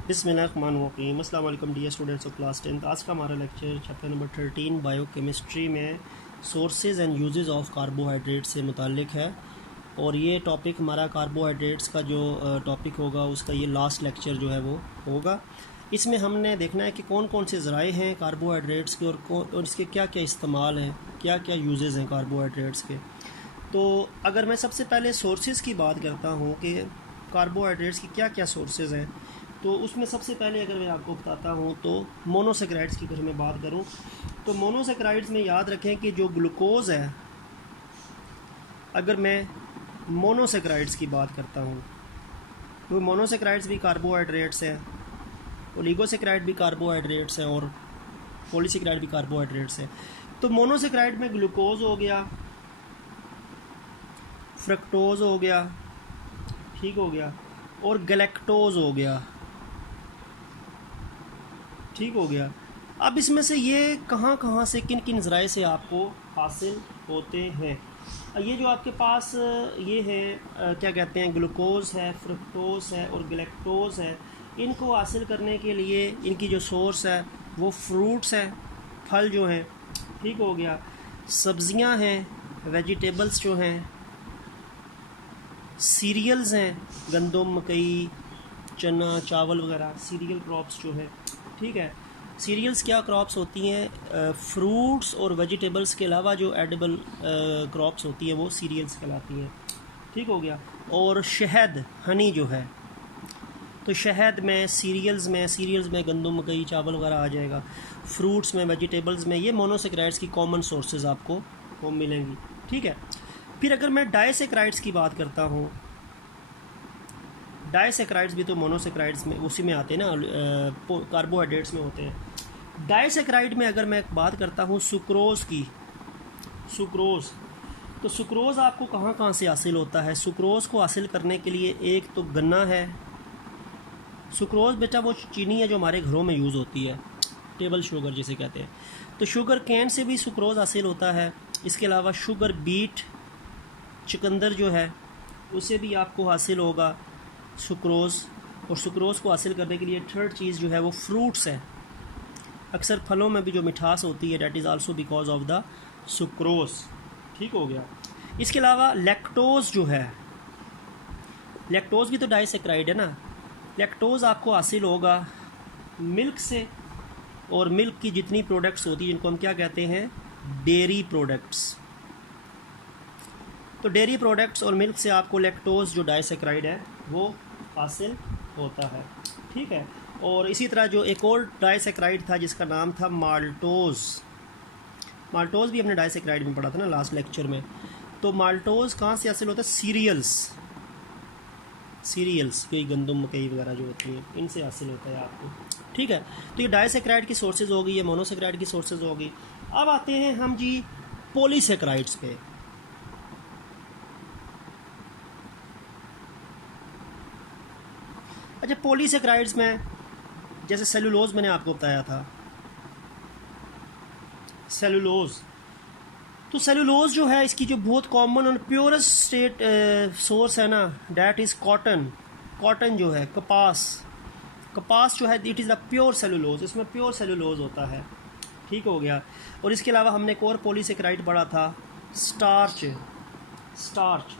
बिस्मिल्लाहिर्रहमानिर्रहीम। अस्सलाम वालेकुम डियर स्टूडेंट्स ऑफ क्लास 10। आज का हमारा लेक्चर चैप्टर नंबर 13 बायोकेमिस्ट्री में sources and uses of carbohydrate से मुताल्लिक है। और ये टॉपिक हमारा कार्बोहाइड्रेट्स का जो टॉपिक होगा उसका ये लास्ट लेक्चर जो है वो होगा। इसमें हमने देखना है कि कौन कौन से ज़राए हैं कार्बोहाइड्रेट्स के और इसके क्या क्या इस्तेमाल हैं, क्या क्या यूजेस हैं कार्बोहाइड्रेट्स के। तो अगर मैं सबसे पहले सोर्सेज़ की बात करता हूँ कि कार्बोहाइड्रेट्स की क्या क्या सोर्सेज़ हैं, तो उसमें सबसे पहले अगर मैं आपको बताता हूँ तो मोनोसेक्राइड्स की अगर मैं बात करूँ तो मोनोसेक्राइड्स में याद रखें कि जो ग्लूकोज़ है, अगर मैं मोनोसेक्राइड्स की बात करता हूँ तो मोनोसेक्राइड्स भी कार्बोहाइड्रेट्स हैं, ओलिगोसेक्राइड भी कार्बोहाइड्रेट्स हैं और पॉलीसेक्राइड भी कार्बोहाइड्रेट्स हैं। तो मोनोसेक्राइड में ग्लूकोज हो गया, फ्रक्टोज हो गया, ठीक हो गया, और गैलेक्टोज हो गया, ठीक हो गया। अब इसमें से ये कहाँ कहाँ से किन किन ज़राए से आपको हासिल होते हैं। ये जो आपके पास ये है क्या कहते हैं, ग्लूकोज है, फ्रक्टोज है और गैलेक्टोज है, इनको हासिल करने के लिए इनकी जो सोर्स है वो फ्रूट्स है, फल जो हैं, ठीक हो गया, सब्ज़ियां हैं, वेजिटेबल्स जो हैं, सीरियल्स हैं, गंदम, मकई, चना, चावल वगैरह सीरियल क्रॉप्स जो है, ठीक है। सीरियल्स क्या क्रॉप्स होती हैं, फ्रूट्स और वेजिटेबल्स के अलावा जो एडिबल क्रॉप्स होती हैं वो सीरियल्स कहलाती हैं, ठीक हो गया। और शहद, हनी जो है, तो शहद में सीरियल्स में गंदम, मकई, चावल वगैरह आ जाएगा। फ्रूट्स में, वेजिटेबल्स में, ये मोनोसेक्राइड्स की कॉमन सोर्सेज आपको वो मिलेंगी, ठीक है। फिर अगर मैं डाइसेक्राइड्स की बात करता हूँ, डाइसेक्राइड्स भी तो मोनोसेक्राइड्स में उसी में आते हैं ना, कार्बोहाइड्रेट्स में होते हैं। डाइसेक्राइड में अगर मैं बात करता हूँ सुक्रोज़ की, सुक्रोज़, तो सुक्रोज़ आपको कहाँ कहाँ से हासिल होता है। सुक्रोज़ को हासिल करने के लिए एक तो गन्ना है। सुक्रोज़ बेटा वो चीनी है जो हमारे घरों में यूज़ होती है, टेबल शुगर जिसे कहते हैं। तो शुगर कैन से भी सुक्रोज़ हासिल होता है। इसके अलावा शुगर बीट, चुकंदर जो है उससे भी आपको हासिल होगा सुक्रोज़। और सुक्रोज़ को हासिल करने के लिए थर्ड चीज़ जो है वो फ्रूट्स है। अक्सर फलों में भी जो मिठास होती है that is also because of the sucrose, ठीक हो गया। इसके अलावा लैक्टोज़ जो है, लैक्टोज़ भी तो डाइसेक्राइड है ना। लैक्टोज़ आपको हासिल होगा मिल्क से, और मिल्क की जितनी प्रोडक्ट्स होती हैं जिनको हम क्या कहते हैं, डेयरी प्रोडक्ट्स। तो डेयरी प्रोडक्ट्स और मिल्क से आपको लैक्टोज़ जो डाइसेक्राइड है वो हासिल होता है, ठीक है। और इसी तरह जो एक और डाइसेक्राइड था जिसका नाम था माल्टोज़, माल्टोज़ भी हमने डाइसेक्राइड में पढ़ा था ना लास्ट लेक्चर में। तो माल्टोज़ कहाँ से हासिल होता है, सीरियल्स, सीरियल्स कोई गंदम, मकई वगैरह जो होती हैं इनसे हासिल होता है आपको, ठीक है। तो ये डाइसेक्राइड की सोर्सेज होगी, ये मोनोसेक्राइड की सोर्सेज होगी। अब आते हैं हम जी पॉलीसेक्राइड्स पे। अच्छा, पॉलीसेक्राइड्स में जैसे सेलुलोज मैंने आपको बताया था, सेलुलोज, तो सेलुलोज जो है इसकी जो बहुत कॉमन और प्योरेस्ट स्टेट सोर्स है ना, डैट इज़ कॉटन। कॉटन जो है, कपास, कपास जो है it is the pure cellulose, इसमें प्योर सेलुलोज होता है, ठीक हो गया। और इसके अलावा हमने एक और पॉलीसेक्राइड पढ़ा था, स्टार्च, स्टार्च।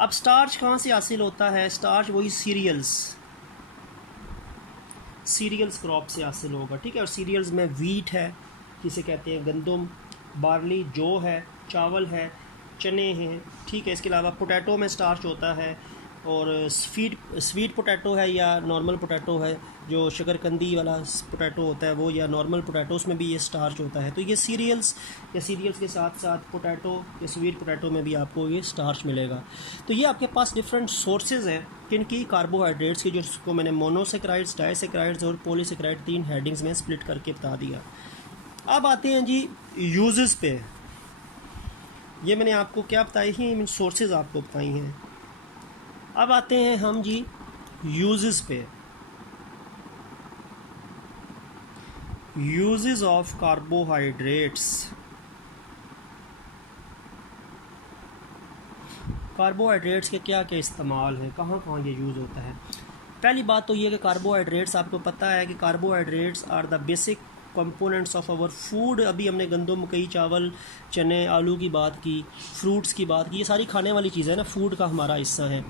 अब स्टार्च कहाँ से हासिल होता है, स्टार्च वही सीरियल्स, सीरियल्स क्रॉप से हासिल होगा, ठीक है। और सीरियल्स में वीट है जिसे कहते हैं गंदम, बार्ली, जौ है, चावल है, चने हैं, ठीक है। इसके अलावा पोटैटो में स्टार्च होता है, और स्वीट पोटैटो है या नॉर्मल पोटैटो है, जो शकरकंदी वाला पोटैटो होता है वो, या नॉर्मल पोटैटोस में भी ये स्टार्च होता है। तो ये सीरियल्स या सीरियल्स के साथ साथ पोटैटो या स्वीट पोटैटो में भी आपको ये स्टार्च मिलेगा। तो ये आपके पास डिफरेंट सोर्सेज हैं किनकी, कार्बोहाइड्रेट्स की, जिसको मैंने मोनोसेक्राइड्स, डाइसेक्राइड्स और पॉलीसेक्राइड 3 हेडिंग्स में स्प्लिट करके बता दिया। अब आते हैं जी यूजेस पे। ये मैंने आपको क्या बताई हैं, सोर्सेज आपको बताई हैं। अब आते हैं हम जी यूजेस पे। Uses of carbohydrates. कार्बोहाइड्रेट्स के क्या क्या इस्तेमाल हैं, कहाँ कहाँ ये यूज़ होता है। पहली बात तो ये कि कार्बोहाइड्रेट्स, आपको पता है कि carbohydrates are the basic components of our food. अभी हमने गंदम, मकई, चावल, चने, आलू की बात की, फ्रूट्स की बात की, ये सारी खाने वाली चीज़ें ना, फूड का हमारा हिस्सा है।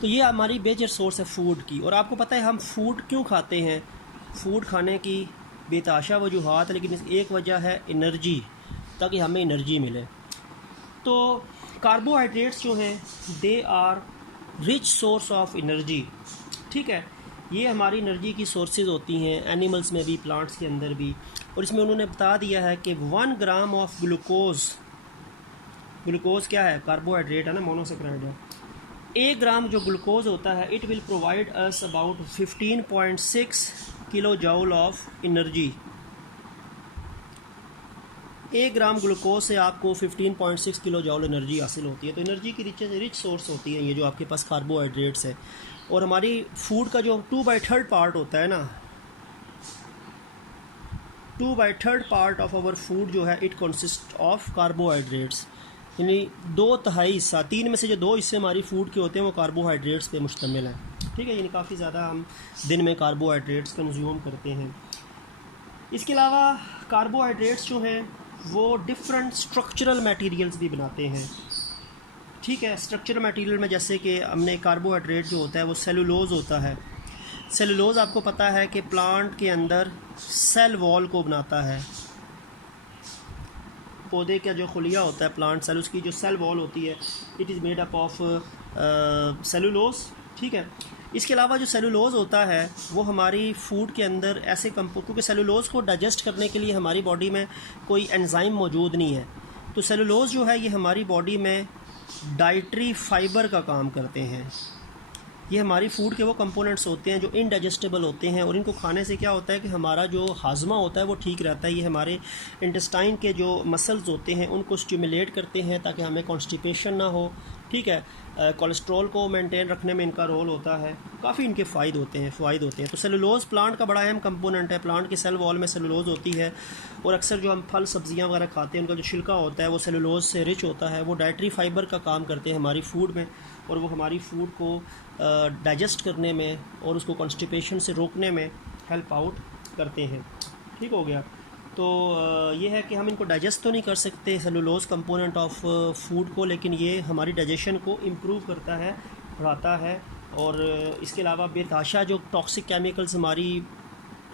तो ये हमारी मेजर सोर्स है फूड की। और आपको पता है हम फूड क्यों खाते हैं? फूड खाने की बेतहाशा वजूहात है, लेकिन एक वजह है एनर्जी, ताकि हमें एनर्जी मिले। तो कार्बोहाइड्रेट्स जो हैं they are rich source of energy, ठीक है। ये हमारी एनर्जी की सोर्सेज होती हैं, एनिमल्स में भी, प्लांट्स के अंदर भी। और इसमें उन्होंने बता दिया है कि 1 ग्राम ऑफ ग्लूकोज, ग्लूकोज क्या है? कार्बोहाइड्रेट है ना, मोनोसेक्राइड है। 1 ग्राम जो ग्लूकोज होता है, it will provide us about 15.6 kilo joule of energy. 1 gram glucose से आपको 15.6 किलो जूल एनर्जी हासिल होती है। तो एनर्जी की रिच सोर्स होती है ये जो आपके पास कार्बोहाइड्रेट्स है। और हमारी फूड का जो 2/3 पार्ट होता है ना, 2/3 पार्ट ऑफ आवर फूड जो है, इट कंसिस्ट ऑफ कार्बोहाइड्रेट्स। यानी 2/3 हिस्सा, 3 में से जो 2 हिस्से हमारी फूड के होते हैं वो कार्बोहाइड्रेट्स पे मुश्तमिल हैं, ठीक है। यानी काफ़ी ज़्यादा हम दिन में कार्बोहाइड्रेट्स कंज्यूम करते हैं। इसके अलावा कार्बोहाइड्रेट्स जो हैं वो डिफरेंट स्ट्रक्चरल मटेरियल्स भी बनाते हैं, ठीक है। स्ट्रक्चरल मटेरियल में जैसे कि हमने कार्बोहाइड्रेट जो होता है वो सेलुलोज होता है। सेलुलोज आपको पता है कि प्लांट के अंदर सेल वॉल को बनाता है। पौधे का जो खुलिया होता है, प्लांट सेल, उसकी जो सेल वॉल होती है, it is made up of cellulose, ठीक है। इसके अलावा जो सेलुलोज होता है वो हमारी फूड के अंदर ऐसे क्योंकि सेलुलोज को डाइजेस्ट करने के लिए हमारी बॉडी में कोई एंजाइम मौजूद नहीं है, तो सेलुलोज जो है ये हमारी बॉडी में डाइटरी फाइबर का काम करते हैं। ये हमारी फूड के वो कंपोनेंट्स होते हैं जो इनडाइजेस्टेबल होते हैं, और इनको खाने से क्या होता है कि हमारा जो हाजमा होता है वो ठीक रहता है। ये हमारे इंटेस्टाइन के जो मसल्स होते हैं उनको स्टिमुलेट करते हैं ताकि हमें कॉन्स्टिपेशन ना हो, ठीक है। कोलेस्ट्रॉल को मेंटेन रखने में इनका रोल होता है। काफ़ी इनके फ़ायदे होते हैं। तो सेलुलोज प्लांट का बड़ा अहम कंपोनेंट है। प्लांट के सेल वॉल में सेलुलोज होती है, और अक्सर जो हम फल सब्जियां वगैरह खाते हैं उनका जो छिलका होता है वो सेलुलोज से रिच होता है। वो डाइटरी फाइबर का काम करते हैं हमारी फूड में, और वो हमारी फूड को डाइजेस्ट करने में और उसको कॉन्स्टिपेशन से रोकने में हेल्प आउट करते हैं, ठीक हो गया। तो ये है कि हम इनको डाइजेस्ट तो नहीं कर सकते सेलुलोज कंपोनेंट ऑफ फूड को, लेकिन ये हमारी डाइजेशन को इम्प्रूव करता है, बढ़ाता है। और इसके अलावा बेतहाशा जो टॉक्सिक केमिकल्स हमारी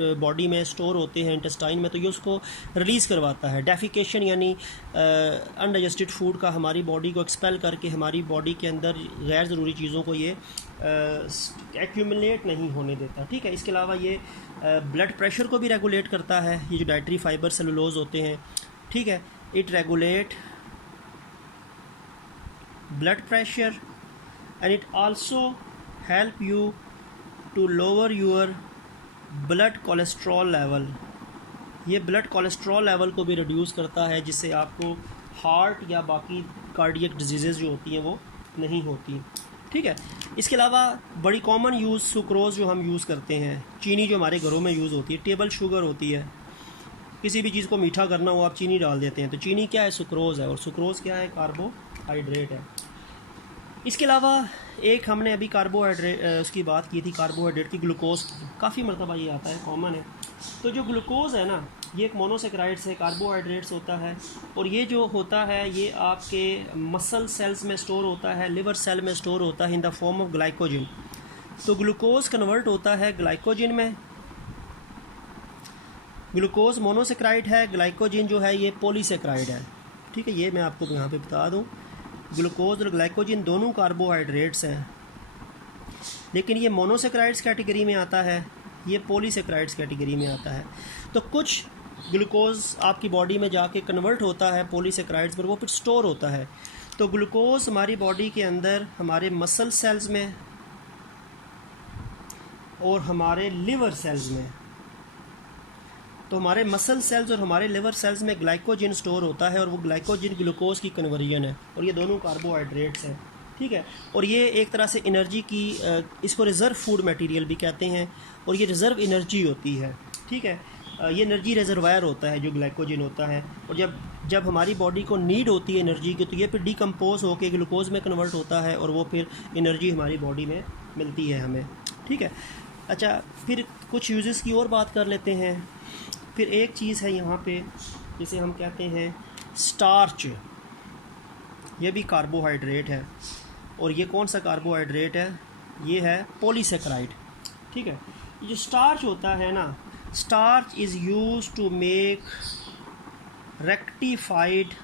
बॉडी में स्टोर होते हैं इंटेस्टाइन में, तो ये उसको रिलीज़ करवाता है। डेफिकेशन यानी अनडाइजेस्टेड फूड का हमारी बॉडी को एक्सपेल करके हमारी बॉडी के अंदर गैर ज़रूरी चीज़ों को ये एक्यूमुलेट नहीं होने देता, ठीक है। इसके अलावा ये ब्लड प्रेशर को भी रेगुलेट करता है। ये जो डाइटरी फाइबर सेलुलोज होते हैं, ठीक है, it regulate blood pressure and it also help you to lower your blood cholesterol level. ये ब्लड कोलेस्ट्रॉल लेवल को भी रिड्यूस करता है, जिससे आपको हार्ट या बाकी कार्डियक डिजीज़ जो होती हैं वो नहीं होती, ठीक है। इसके अलावा बड़ी कॉमन यूज़ सुक्रोज जो हम यूज़ करते हैं, चीनी जो हमारे घरों में यूज़ होती है, टेबल शुगर होती है। किसी भी चीज़ को मीठा करना हो आप चीनी डाल देते हैं, तो चीनी क्या है? सुक्रोज है। और सुक्रोज क्या है? कार्बोहाइड्रेट है। इसके अलावा एक हमने अभी कार्बोहाइड्रेट उसकी बात की थी, कार्बोहाइड्रेट की, ग्लूकोज। काफ़ी मरतबा ये आता है, कॉमन है। तो जो ग्लूकोज है ना, ये एक मोनोसेक्राइड्स है, कार्बोहाइड्रेट्स होता है। और ये जो होता है ये आपके मसल सेल्स में स्टोर होता है, लिवर सेल में स्टोर होता है in the form of glycogen. तो ग्लूकोज कन्वर्ट होता है ग्लाइकोजन में। ग्लूकोज मोनोसेक्राइड है, ग्लाइकोजन जो है ये पॉलीसेक्राइड है, ठीक है। ये मैं आपको यहाँ पे बता दूँ, ग्लूकोज और ग्लाइकोजन दोनों कार्बोहाइड्रेट्स हैं, लेकिन ये मोनोसेक्राइड्स कैटेगरी में आता है, ये पॉलीसेक्राइड्स कैटेगरी में आता है। तो कुछ ग्लूकोज आपकी बॉडी में जाके कन्वर्ट होता है पॉलीसेक्राइड्स पर, वो फिर स्टोर होता है। तो ग्लूकोज हमारी बॉडी के अंदर हमारे मसल सेल्स में और हमारे लिवर सेल्स में, तो हमारे मसल सेल्स और हमारे लिवर सेल्स में ग्लाइकोजन स्टोर होता है, और वो ग्लाइकोजन ग्लूकोज की कन्वर्जन है, और ये दोनों कार्बोहाइड्रेट्स हैं, ठीक है। और ये एक तरह से एनर्जी की, इसको रिज़र्व फूड मटेरियल भी कहते हैं, और ये रिज़र्व एनर्जी होती है, ठीक है। ये एनर्जी रिजर्वायर होता है जो ग्लाइकोजन होता है, और जब हमारी बॉडी को नीड होती है एनर्जी की, तो ये फिर डिकम्पोज होकर ग्लूकोज में कन्वर्ट होता है, और वो फिर एनर्जी हमारी बॉडी में मिलती है हमें, ठीक है। अच्छा, फिर कुछ यूजेस की और बात कर लेते हैं। फिर एक चीज़ है यहाँ पे जिसे हम कहते हैं स्टार्च। ये भी कार्बोहाइड्रेट है, और ये कौन सा कार्बोहाइड्रेट है? ये है पॉलीसेकेराइड। ठीक है। ये जो स्टार्च होता है ना, starch is used to make rectified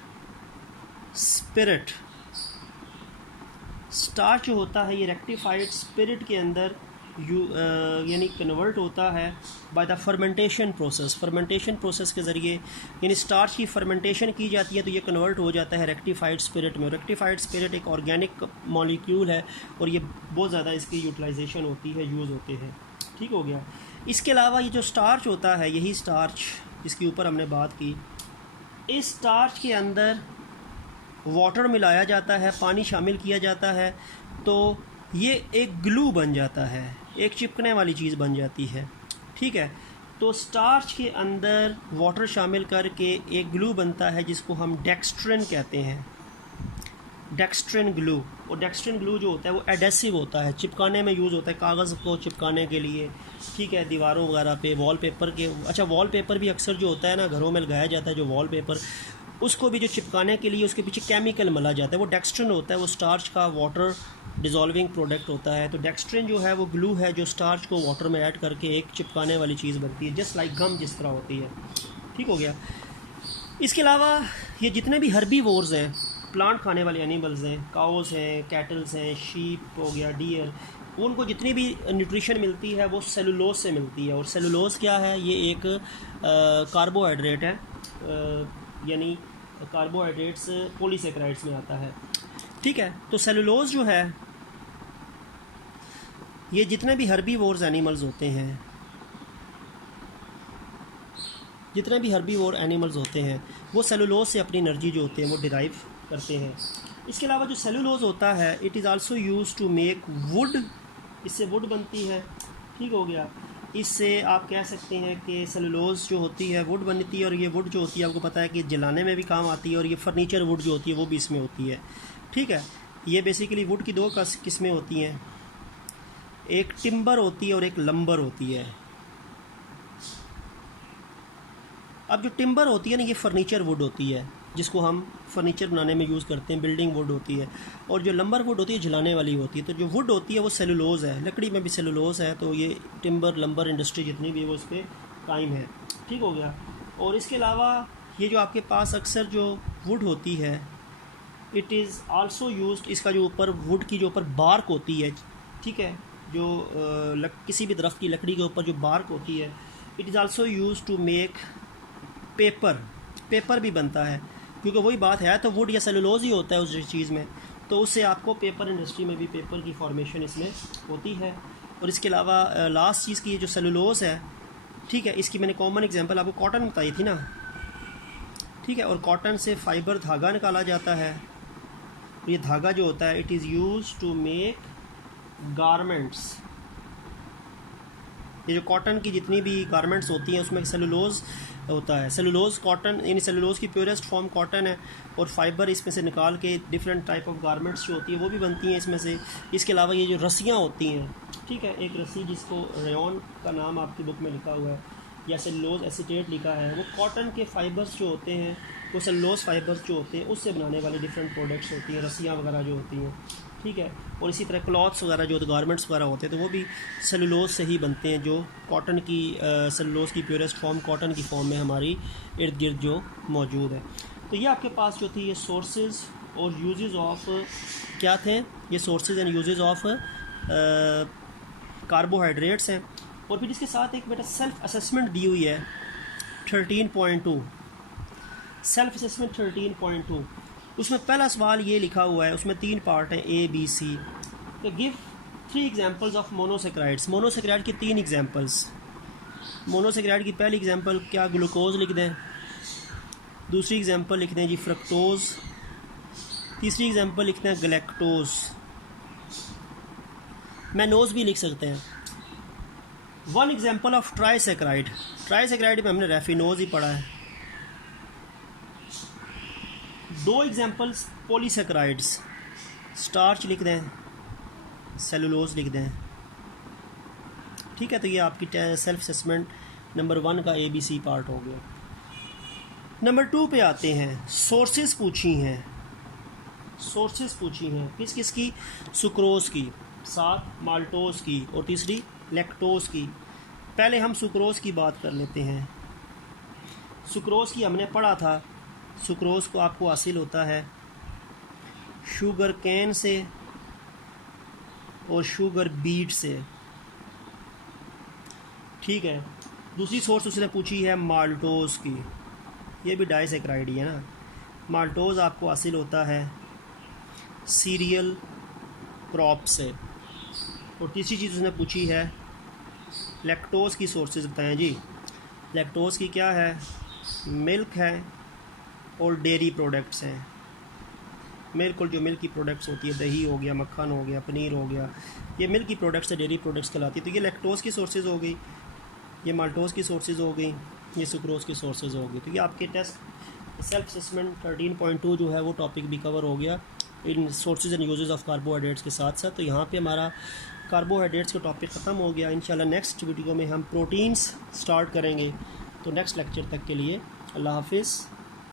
spirit. Starch जो होता है ये रेक्टिफाइड स्पिरिट के अंदर यानी कन्वर्ट होता है by the fermentation process. Fermentation process के ज़रिए यानी स्टार्च की फर्मेंटेशन की जाती है तो ये कन्वर्ट हो जाता है रेक्टिफाइड स्पिरिट में। रेक्टिफाइड स्पिरिट एक ऑर्गेनिक मॉलिक्यूल है और ये बहुत ज़्यादा इसकी यूटिलाइजेशन होती है, यूज़ होते हैं। ठीक हो गया। इसके अलावा ये जो स्टार्च होता है, यही स्टार्च जिसके ऊपर हमने बात की, इस स्टार्च के अंदर वाटर मिलाया जाता है, पानी शामिल किया जाता है, तो ये एक ग्लू बन जाता है, एक चिपकने वाली चीज़ बन जाती है। ठीक है। तो स्टार्च के अंदर वाटर शामिल करके एक ग्लू बनता है जिसको हम डेक्स्ट्रिन कहते हैं, डेक्स्ट्रिन ग्लू। और डेक्स्ट्रिन ग्लू जो होता है वो एडेसिव होता है, चिपकाने में यूज़ होता है, कागज़ को चिपकाने के लिए। ठीक है, दीवारों वगैरह पे, वॉलपेपर के। अच्छा, वॉलपेपर भी अक्सर जो होता है ना, घरों में लगाया जाता है जो वॉलपेपर, उसको भी जो चिपकाने के लिए उसके पीछे केमिकल मला जाता है, वो डेक्स्ट्रिन होता है। वो स्टार्च का वाटर डिज़ोल्विंग प्रोडक्ट होता है। तो डेक्स्ट्रिन जो है वो ग्लू है जो स्टार्च को वाटर में ऐड करके एक चिपकाने वाली चीज़ बनती है, जस्ट लाइक गम जिस तरह होती है। ठीक हो गया। इसके अलावा ये जितने भी हर्बीवोर्स हैं, प्लांट खाने वाले एनिमल्स हैं, काउस हैं, कैटल्स हैं, शीप हो गया, डियर, उनको जितनी भी न्यूट्रिशन मिलती है वो सेलुलोज से मिलती है। और सेलुलोज क्या है? ये एक कार्बोहाइड्रेट है, यानी कार्बोहाइड्रेट्स पॉलीसेकेराइड्स में आता है। ठीक है। तो सेलुलोज जो है, ये जितने भी हर्बीवोर्स एनिमल्स होते हैं, जितने भी हर्बीवोर एनिमल्स होते हैं वो सेलुलोज से अपनी एनर्जी जो होते हैं वो डिराइव करते हैं। इसके अलावा जो सेलुलोज होता है, it is also used to make wood. इससे वुड बनती है। ठीक हो गया। इससे आप कह सकते हैं कि सेलुलोज जो होती है वुड बनती है, और ये वुड जो होती है आपको पता है कि जलाने में भी काम आती है, और ये फर्नीचर वुड जो होती है वो भी इसमें होती है। ठीक है। ये बेसिकली वुड की दो किस्में होती हैं, एक टिम्बर होती है और एक लंबर होती है। अब जो टिम्बर होती है ना, ये फर्नीचर वुड होती है जिसको हम फर्नीचर बनाने में यूज़ करते हैं, बिल्डिंग वुड होती है। और जो लंबर वुड होती है जलाने वाली होती है। तो जो वुड होती है वो सेलुलोज है, लकड़ी में भी सेलुलोज है। तो ये टिम्बर लंबर इंडस्ट्री जितनी भी है वो इस पर कायम है। ठीक हो गया। और इसके अलावा ये जो आपके पास अक्सर जो वुड होती है, इट इज़ आल्सो यूज्ड, इसका जो ऊपर वुड की जो ऊपर बार्क होती है, ठीक है, जो किसी भी दरख्त की लकड़ी के ऊपर जो बार्क होती है, it is also used to make paper. Paper भी बनता है, क्योंकि वही बात है, तो वुड या सेलुलोज ही होता है उस चीज़ में, तो उससे आपको पेपर इंडस्ट्री में भी पेपर की फॉर्मेशन इसमें होती है। और इसके अलावा लास्ट चीज़ की जो सेलुलोज है, ठीक है, इसकी मैंने कॉमन एग्जांपल आपको कॉटन बताई थी ना। ठीक है। और कॉटन से फाइबर धागा निकाला जाता है। ये धागा जो होता है, it is used to make garments. ये जो कॉटन की जितनी भी गारमेंट्स होती हैं उसमें सेलुलोज होता है। सेलुलोज कॉटन, यानी सेलुलोज की प्योरेस्ट फॉर्म कॉटन है, और फाइबर इसमें से निकाल के डिफरेंट टाइप ऑफ गारमेंट्स जो होती है वो भी बनती हैं इसमें से। इसके अलावा ये जो रस्सियाँ होती हैं, ठीक है, एक रस्सी जिसको रेयॉन का नाम आपकी बुक में लिखा हुआ है, या सेलुलोज एसीटेट लिखा है, वो कॉटन के फाइबर्स जो होते हैं, वो सेलुलोज फाइबर्स जो होते हैं उससे बनाने वाली डिफरेंट प्रोडक्ट्स होती हैं, रस्सियाँ वगैरह जो होती हैं। ठीक है। और इसी तरह क्लॉथ्स वगैरह जो गारमेंट्स वगैरह होते हैं तो वो भी सेलुलोज से ही बनते हैं, जो कॉटन की सेलुलोज की प्योरेस्ट फॉर्म कॉटन की फॉर्म में हमारी इर्द गिर्द जो मौजूद है। तो ये आपके पास जो थी ये सोर्सेज और यूजेस ऑफ क्या थे, ये sources and uses of carbohydrates हैं। और फिर इसके साथ एक बेटा सेल्फ असेसमेंट दी हुई है 13.2, सेल्फ असेसमेंट 13.2। उसमें पहला सवाल ये लिखा हुआ है, उसमें 3 पार्ट हैं, A, B, C। Give 3 examples of monosaccharides. Monosaccharide की 3 एग्जांपल्स। मोनोसेक्राइड की पहली एग्जांपल क्या, ग्लूकोज लिख दें। दूसरी एग्जांपल लिख दें जी फ्रक्टोज। तीसरी एग्जांपल लिखते हैं गलैक्टोज। मैनोज भी लिख सकते हैं। 1 एग्जांपल ऑफ ट्राइसेक्राइड। ट्राइसेक्राइड में हमने रेफिनोज ही पढ़ा है। 2 एग्जांपल्स पॉलीसेक्राइड्स। स्टार्च लिख दें, सेलुलोज लिख दें। ठीक है, तो ये आपकी सेल्फ असेसमेंट नंबर 1 का ABC पार्ट हो गया। नंबर 2 पे आते हैं। सोर्सेज पूछी हैं, सोर्सेज पूछी हैं किस किस की? सुक्रोज़ की, साथ माल्टोज़ की और तीसरी लैक्टोज़ की। पहले हम सुक्रोज़ की बात कर लेते हैं। सुक्रोज़ की हमने पढ़ा था, सुक्रोज़ को आपको हासिल होता है शुगर कैन से और शुगर बीट से, ठीक है। दूसरी सोर्स उसने पूछी है माल्टोज़ की, ये भी डाइसैकराइड ही है ना। माल्टोज़ आपको हासिल होता है सीरियल क्रॉप से। और तीसरी चीज़ उसने पूछी है लैक्टोज़ की सोर्सेज बताएं जी। लैक्टोज़ की क्या है? मिल्क है और डेयरी प्रोडक्ट्स हैं। मिल्क और जो मिल्क की प्रोडक्ट्स होती है, दही हो गया, मक्खन हो गया, पनीर हो गया, ये मिल्क की प्रोडक्ट्स है, डेयरी प्रोडक्ट्स कहलाती है। तो ये लैक्टोज़ की सोर्सेज हो गई, ये माल्टोज़ की सोर्सेज हो गई, ये सुक्रोज़ की सोर्सेज हो गई। तो ये आपके टेस्ट सेल्फ असेसमेंट 13.2 जो है वो टॉपिक भी कवर हो गया in sources and uses of carbohydrates के साथ साथ। तो यहाँ पे हमारा कार्बोहाइड्रेट्स का टॉपिक ख़त्म हो गया। इंशाल्लाह नेक्स्ट वीडियो में हम प्रोटीन्स स्टार्ट करेंगे। तो नेक्स्ट लेक्चर तक के लिए अल्लाह हाफिज़।